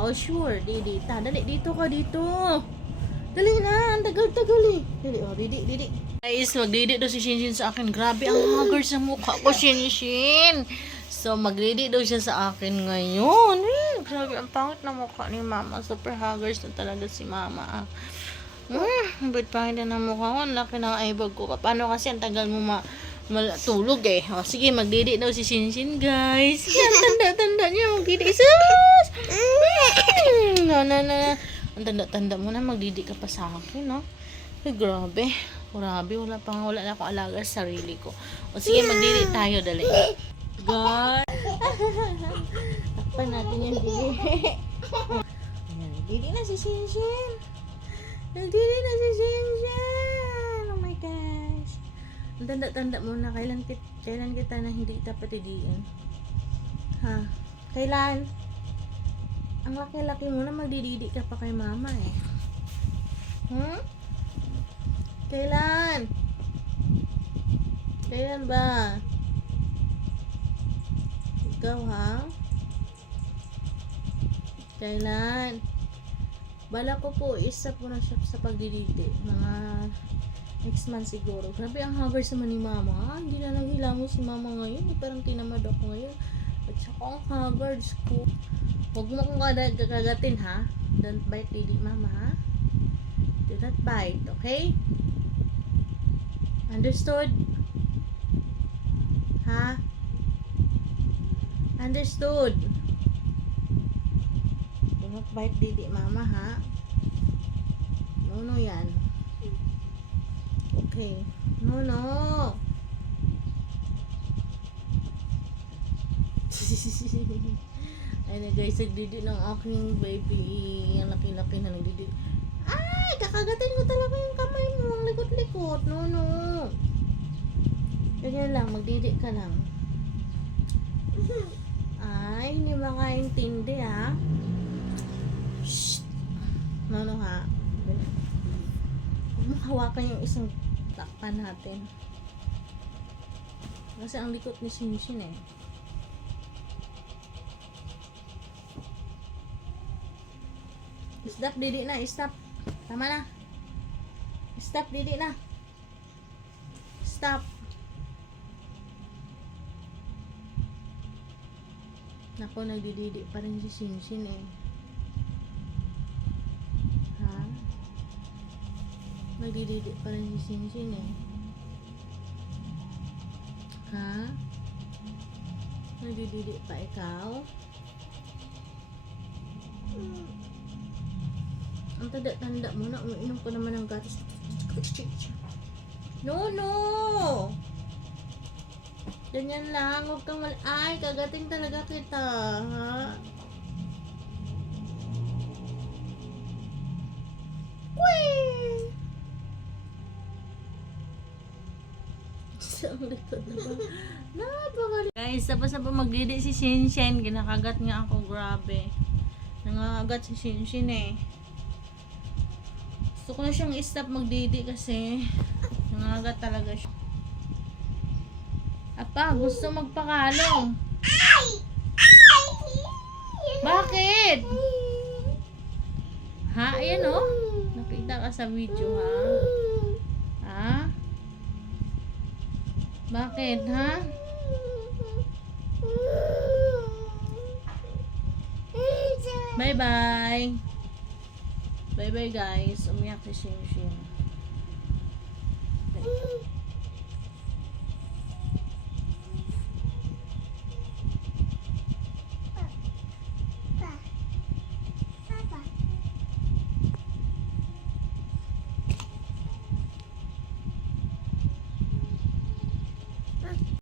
Oh, sure. Didi. Dali, dito ka dito. Dali na. Ang tagal-tagal eh. Dali, oh. Didi. Guys, magdidi daw si Shinshin sa akin. Grabe, ang haggard sa mukha ko, Shinshin. So, magdidi daw siya sa akin ngayon. Grabe, ang pangit na mukha ni Mama. Super haggard na talaga si Mama. Ba't pangit na mukha ko? Ang laki ng eyebag ko. Paano kasi ang tagal mo tulog eh. O, sige, magdidi daw si Shinshin, guys. Yan, tanda-tanda niya. Magdidi. Sus! No. Ang tanda-tanda mo na. Magdidi ka pa sa akin, no? Ay, grabe. Grabe. Wala na akong alaga sa sarili ko. O, sige, magdidi tayo. Dali. God. Takpan natin yung didi. Ayan, didi na si Shinshin. Nagdidi na si Shinshin. Oh my gosh. Ang tanda-tanda mo na. Kailan kita na hindi kita patidiin? Ha? Kailan? Ang laki-laki mo na magdididi ka pa kay Mama eh. Kailan? Kailan ba? Ikaw ha? Kailan? Bala ko po, isa po na siya sa pagdididi. Mga next month siguro. Grabe ang haggard sa ni Mama. Hindi na naghilamos si Mama ngayon. Parang tinamad ako ngayon. At saka ang haggard ko. Huwag mo akong kagatin ha. Don't bite Didi Mama ha. Do not bite, okay? Understood? Ha? Understood? Do not bite Didi Mama ha. No yan. Okay. No. Ayun na guys, nagdidi ng aking baby. Ang laki-laki na nagdidi. Ay! Kakagatin ko talaga yung kamay mo. Ang likot-likot. No. Ganyan lang. Magdidi ka lang. Ay, hindi makaintindi ha. Shh. No ha. Huwag mo hawakan yung isang takpan natin. Kasi ang likot ni Shinshin eh. Stop, Didi na. Stop. Tama na. Stop, Didi na. Stop. Nako, nagdididi pa rin si Shinshin eh. Ha? Nagdididi pa rin si Shinshin eh. Ha? Nagdididi pa ikaw? Ang tanda-tanda mo na, umiinom ko naman ng gatas. No! Ganyan lang, huwag kang ay, kagating talaga kita, ha? Wee! Ang likod na ba? Napakali. Guys, tapos na po magdidi si Shinshin. Ginakagat nga ako, grabe. Nangangagat si Shinshin eh. Gusto ko na siyang i-stop magdidi kasi nangangagat talaga siya. Apa, gusto magpakalong. Bakit? Ha? Ayan o. Nakita ka sa video ha? Ha? Bakit ha? Bye bye. Bye bye guys. Umiyak si Shinshin.